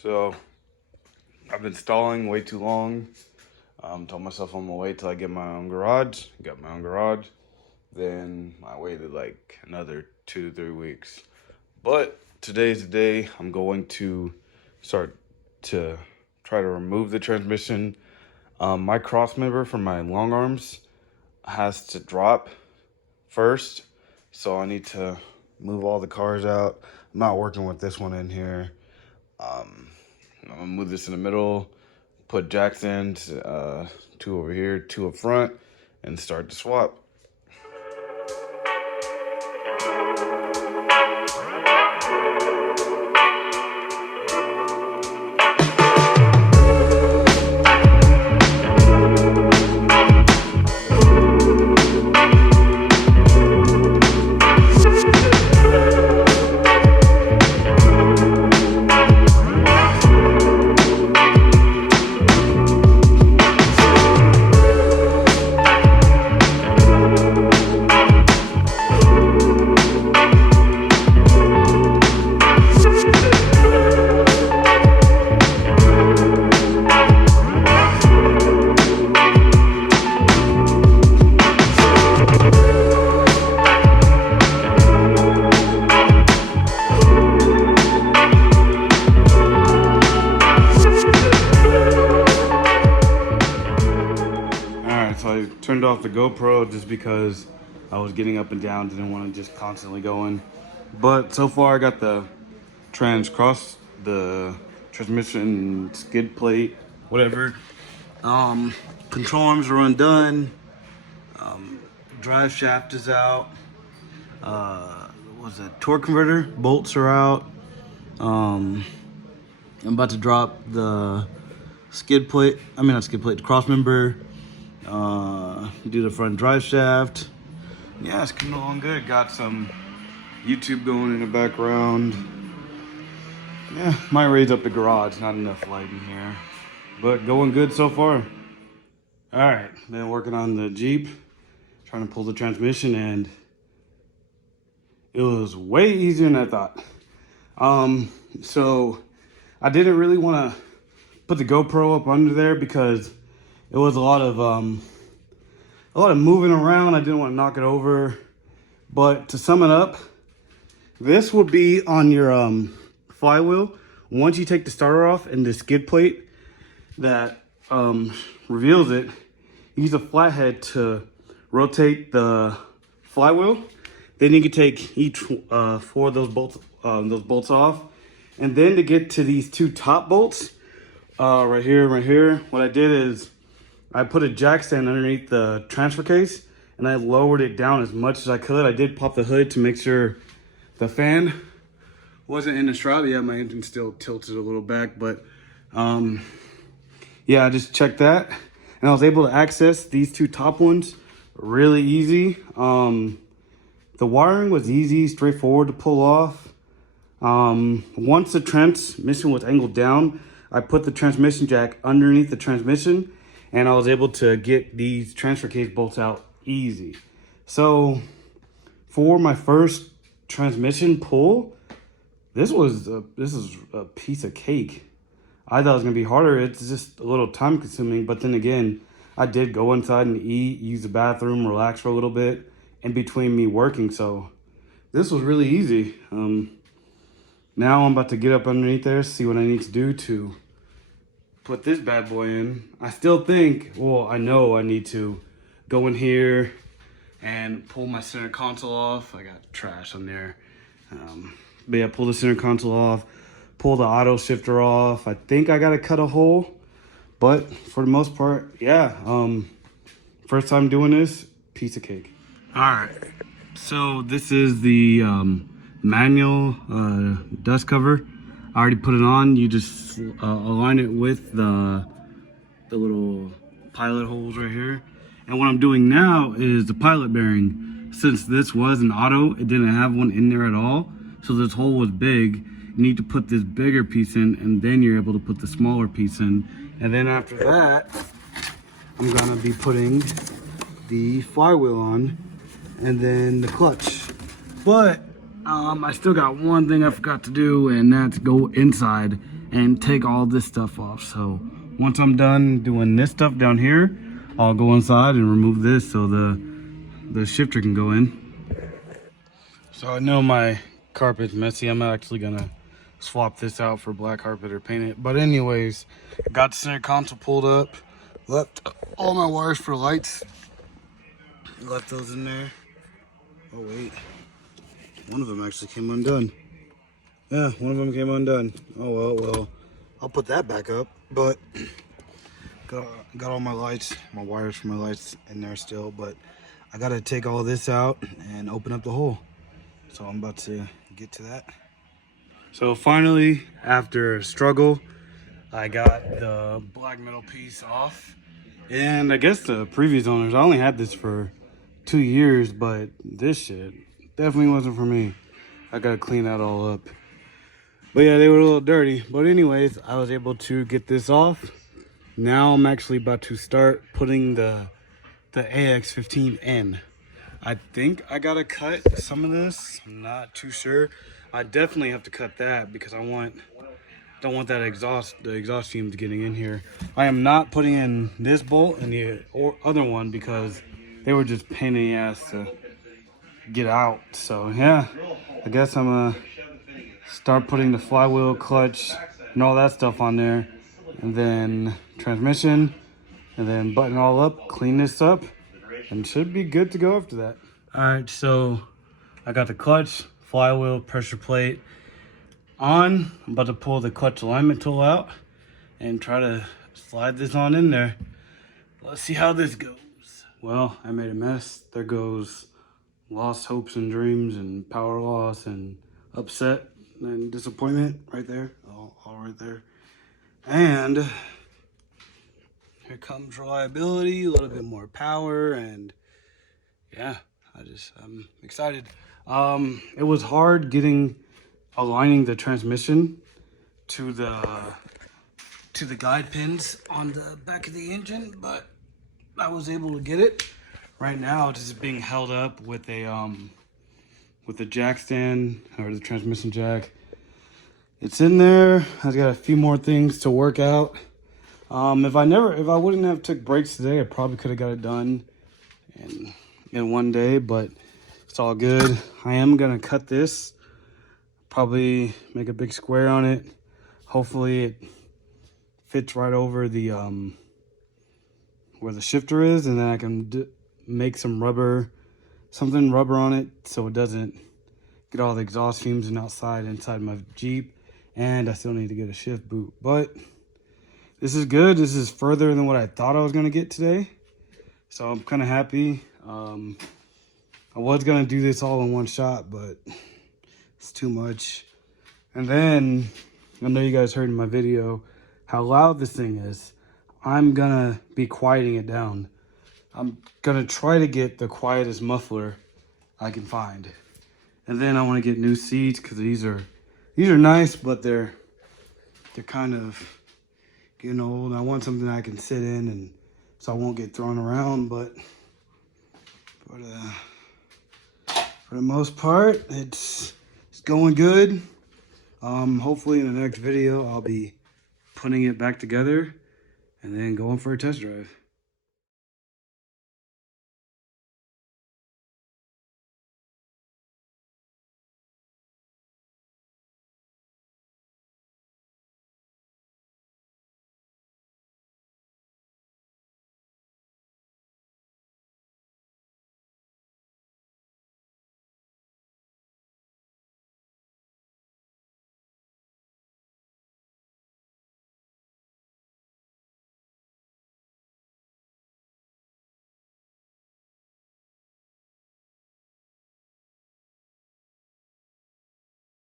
So I've been stalling way too long. Told myself I'm gonna wait till I get my own garage. Got my own garage. Then I waited like another 2 to 3 weeks. But today's the day I'm going to start to try to remove the transmission. My cross member for my long arms has to drop first. So I need to move all the cars out. I'm not working with this one in here. I'm gonna move this in the middle, put jacks in, 2 over here, 2 up front, and start to swap. So I turned off the GoPro just because I was getting up and down, didn't want to just constantly going. But so far I got the the transmission skid plate, whatever. Control arms are undone. Drive shaft is out. What's that? Torque converter bolts are out. I'm about to drop the skid plate. I mean, not skid plate, the cross member. Do the front drive shaft. Yeah, it's coming along good. Got some YouTube going in the background. Yeah, might raise up the garage. Not enough light in here, but going good so far. All right, been working on the Jeep, trying to pull the transmission, and it was way easier than I thought. So I didn't really want to put the GoPro up under there because it was a lot of moving around. I didn't want to knock it over. But to sum it up, this will be on your flywheel. Once you take the starter off and the skid plate that reveals it, use a flathead to rotate the flywheel. Then you can take each 4 of those bolts off. And then to get to these 2 top bolts, right here, what I did is I put a jack stand underneath the transfer case and I lowered it down as much as I could. I did pop the hood to make sure the fan wasn't in the shroud. Yeah, my engine still tilted a little back, but yeah, I just checked that. And I was able to access these 2 top ones really easy. The wiring was easy, straightforward to pull off. Once the transmission was angled down, I put the transmission jack underneath the transmission, and I was able to get these transfer case bolts out easy. So for my first transmission pull, this is a piece of cake. I thought it was gonna be harder. It's just a little time consuming, but then again, I did go inside and eat, use the bathroom, relax for a little bit in between me working. So this was really easy. Now I'm about to get up underneath there, see what I need to do to put this bad boy in. I still think, well, I know I need to go in here and pull my center console off. I got trash on there. But yeah, pull the center console off, pull the auto shifter off. I think I gotta cut a hole, but for the most part, yeah. First time doing this, piece of cake. All right, so this is the manual dust cover. I already put it on. You just align it with the little pilot holes right here. And what I'm doing now is the pilot bearing. Since this was an auto, it didn't have one in there at all. So this hole was big. You need to put this bigger piece in, and then you're able to put the smaller piece in. And then after that, I'm gonna be putting the flywheel on and then the clutch. But I still got one thing I forgot to do, and that's go inside and take all this stuff off. So once I'm done doing this stuff down here, I'll go inside and remove this so the shifter can go in. So I know my carpet's messy. I'm actually gonna swap this out for black carpet or paint it. But anyways, got the center console pulled up, left all my wires for lights, left those in there. Oh wait, one of them actually came undone. Yeah, one of them came undone. Oh well, I'll put that back up. But got all my lights, my wires for my lights in there still. But I gotta take all this out and open up the hole. So I'm about to get to that. So finally, after a struggle, I got the black metal piece off. And I guess the previous owners, I only had this for 2 years, but this shit definitely wasn't for me. I gotta clean that all up. But yeah, they were a little dirty. But anyways, I was able to get this off. Now I'm actually about to start putting the Ax15 in. I think I gotta cut some of this. I'm not too sure. I definitely have to cut that because don't want that the exhaust fumes getting in here. I am not putting in this bolt and the other one because they were just pain in the ass to get out. So yeah, I guess I'm gonna start putting the flywheel, clutch, and all that stuff on there, and then transmission, and then button it all up, clean this up, and should be good to go after that. All right, so I got the clutch, flywheel, pressure plate on. I'm about to pull the clutch alignment tool out and try to slide this on in there. Let's see how this goes. Well, I made a mess. There goes lost hopes and dreams and power loss and upset and disappointment right there, all right there. And here comes reliability, a little bit more power, and yeah, I'm excited. It was hard aligning the transmission to the guide pins on the back of the engine, but I was able to get it. Right now it's just being held up with a jack stand, or the transmission jack. It's in there. I've got a few more things to work out. If I wouldn't have took breaks today, I probably could have got it done in one day, but it's all good. I am gonna cut this, probably make a big square on it. Hopefully it fits right over the where the shifter is, and then I can make some rubber on it so it doesn't get all the exhaust fumes and inside my Jeep. And I still need to get a shift boot, but this is good. This is further than what I thought I was gonna get today, so I'm kind of happy. I was gonna do this all in one shot, but it's too much. And then I know you guys heard in my video how loud this thing is. I'm gonna be quieting it down. I'm gonna try to get the quietest muffler I can find. And then I want to get new seats because these are nice, but they're kind of getting old. I want something I can sit in, and so I won't get thrown around. But for the most part, it's going good. Hopefully in the next video I'll be putting it back together and then going for a test drive.